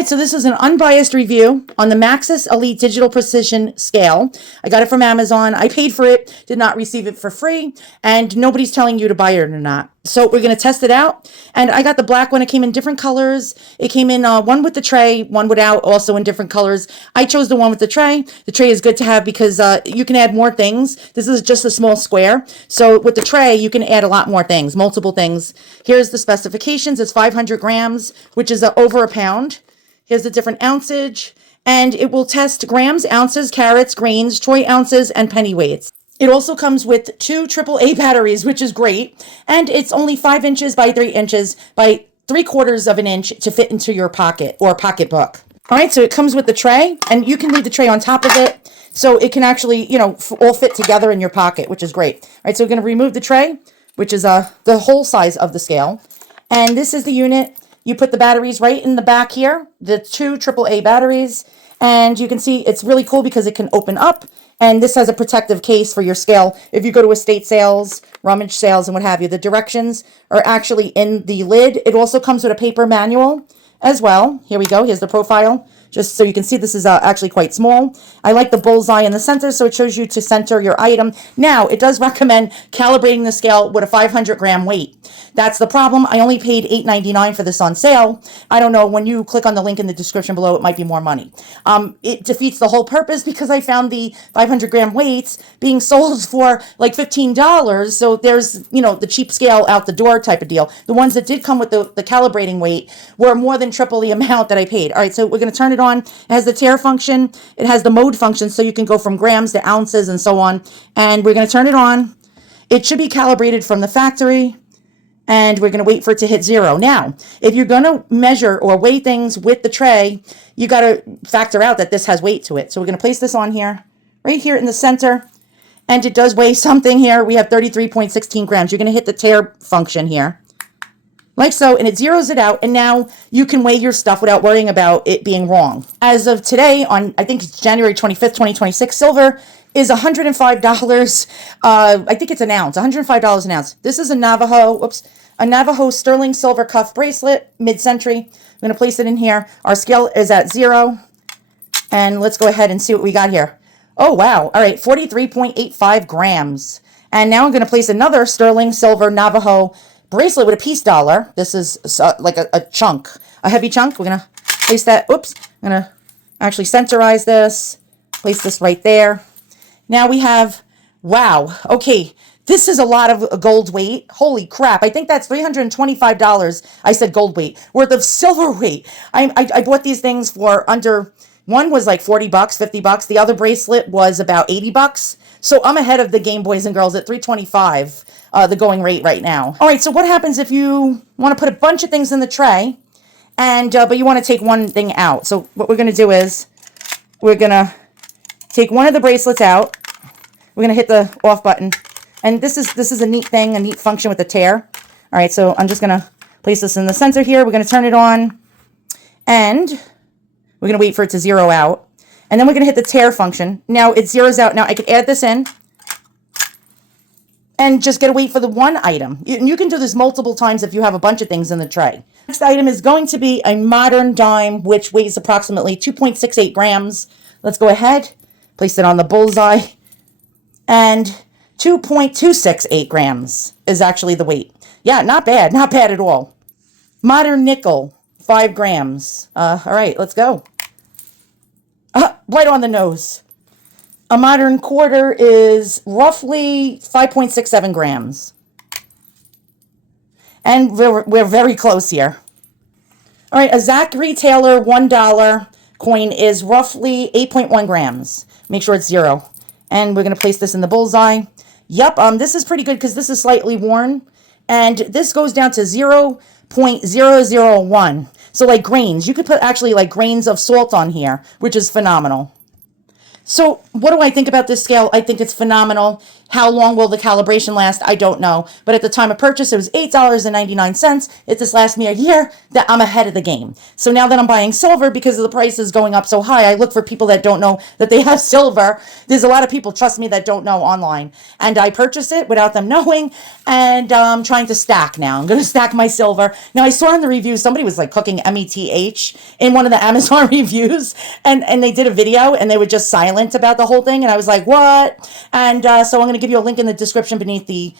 right, so this is an unbiased review on the Maxus Elite Digital Precision Scale. I got it from Amazon. I paid for it, did not receive it for free, and nobody's telling you to buy it or not. So we're going to test it out, and I got the black one. It came in different colors. It came in one with the tray, one without, also in different colors. I chose the one with the tray. The tray is good to have because you can add more things. This is just a small square. So with the tray, you can add a lot more things, multiple things. Here's the specifications. It's 500 grams, which is over a pound. Here's the different ounceage, and it will test grams, ounces, carats, grains, troy ounces, and penny weights. It also comes with 2 AAA batteries, which is great, and it's only 5 inches by 3 inches by 3/4 of an inch to fit into your pocket or pocketbook. All right, so it comes with the tray, and you can leave the tray on top of it, so it can actually, all fit together in your pocket, which is great. All right, so we're going to remove the tray, which is the whole size of the scale, and this is the unit. You put the batteries right in the back here, the 2 AAA batteries, and you can see it's really cool because it can open up, and this has a protective case for your scale. If you go to estate sales, rummage sales, and what have you, the directions are actually in the lid. It also comes with a paper manual as well. Here we go. Here's the profile, just so you can see this is actually quite small. I like the bullseye in the center, so it shows you to center your item. Now, it does recommend calibrating the scale with a 500-gram weight. That's the problem. I only paid $8.99 for this on sale. I don't know, when you click on the link in the description below, it might be more money. It defeats the whole purpose because I found the 500-gram weights being sold for like $15. So there's, the cheap scale out the door type of deal. The ones that did come with the calibrating weight were more than triple the amount that I paid. All right, so we're going to turn it on. It has the Tare function. It has the mode function, so you can go from grams to ounces and so on. And we're going to turn it on. It should be calibrated from the factory, and we're going to wait for it to hit 0. Now, if you're going to measure or weigh things with the tray, you got to factor out that this has weight to it. So we're going to place this on here, right here in the center, and it does weigh something here. We have 33.16 grams. You're going to hit the Tare function here, like so, and it zeroes it out, and now you can weigh your stuff without worrying about it being wrong. As of today, on I think it's January 25th, 2026, silver is $105. I think it's an ounce, $105 an ounce. This is a Navajo sterling silver cuff bracelet, mid-century. I'm going to place it in here. Our scale is at 0, and let's go ahead and see what we got here. Oh, wow. All right, 43.85 grams. And now I'm going to place another sterling silver Navajo bracelet with a peace dollar. This is like a chunk, a heavy chunk. We're going to place that. Oops. I'm going to actually centerize this. Place this right there. Now we have, wow. Okay. This is a lot of gold weight. Holy crap. I think that's $325. I said gold weight worth of silver weight. I bought these things for under, one was like $40, $50. The other bracelet was about $80. So I'm ahead of the game, boys and girls, at $325, the going rate right now. All right, so what happens if you want to put a bunch of things in the tray, and but you want to take one thing out? So what we're going to do is we're going to take one of the bracelets out. We're going to hit the off button. And this is a neat thing, a neat function with the Tare. All right, so I'm just going to place this in the center here. We're going to turn it on, and we're going to wait for it to zero out. And then we're going to hit the Tare function. Now it zeroes out. Now I could add this in and just get a weight for the one item. You can do this multiple times if you have a bunch of things in the tray. Next item is going to be a modern dime, which weighs approximately 2.68 grams. Let's go ahead, place it on the bullseye, and 2.268 grams is actually the weight. Yeah, not bad at all. Modern nickel, 5 grams. All right, let's go. Right on the nose. A modern quarter is roughly 5.67 grams. And we're very close here. All right, a Zachary Taylor $1 coin is roughly 8.1 grams. Make sure it's 0. And we're going to place this in the bullseye. Yep, this is pretty good because this is slightly worn. And this goes down to 0.001. So like grains, you could put actually like grains of salt on here, which is phenomenal. So what do I think about this scale? I think it's phenomenal. How long will the calibration last? I don't know. But at the time of purchase, it was $8.99. It just lasts me a year. That I'm ahead of the game. So now that I'm buying silver because of the prices going up so high, I look for people that don't know that they have silver. There's a lot of people, trust me, that don't know online. And I purchase it without them knowing. And I'm trying to stack now. I'm going to stack my silver. Now, I saw in the reviews, somebody was like cooking METH in one of the Amazon reviews. And they did a video and they were just silent about the whole thing. And I was like, what? And so I'm going to give you a link in the description beneath the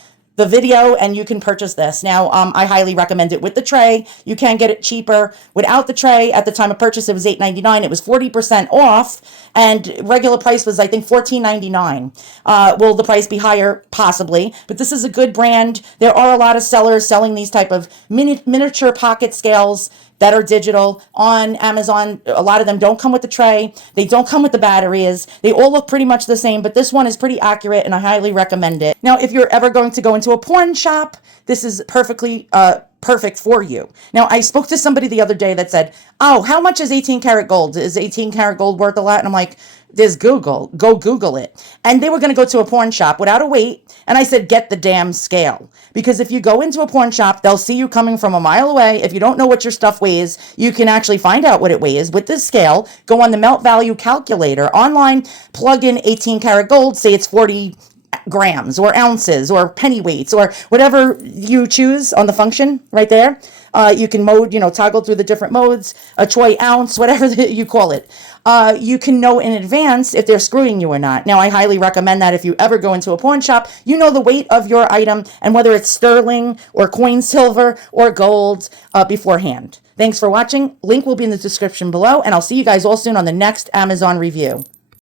video, and you can purchase this. Now, I highly recommend it with the tray. You can get it cheaper without the tray. At the time of purchase, it was $8.99. It was 40% off, and regular price was, I think, $14.99. Will the price be higher? Possibly, but this is a good brand. There are a lot of sellers selling these type of miniature pocket scales that are digital on Amazon. A lot of them don't come with the tray. They don't come with the batteries. They all look pretty much the same, but this one is pretty accurate and I highly recommend it. Now, if you're ever going to go into a porn shop, this is perfectly perfect for you. Now, I spoke to somebody the other day that said, oh, how much is 18 karat gold? Is 18 karat gold worth a lot? And I'm like, there's Google. Go Google it. And they were going to go to a porn shop without a weight. And I said, get the damn scale. Because if you go into a porn shop, they'll see you coming from a mile away. If you don't know what your stuff weighs, you can actually find out what it weighs with this scale. Go on the melt value calculator online, plug in 18 karat gold, say it's 40 grams or ounces or penny weights or whatever you choose on the function right there. You can toggle through the different modes, a troy ounce, whatever you call it. You can know in advance if they're screwing you or not. Now, I highly recommend that if you ever go into a pawn shop, you know the weight of your item and whether it's sterling or coin silver or gold beforehand. Thanks for watching. Link will be in the description below, and I'll see you guys all soon on the next Amazon review.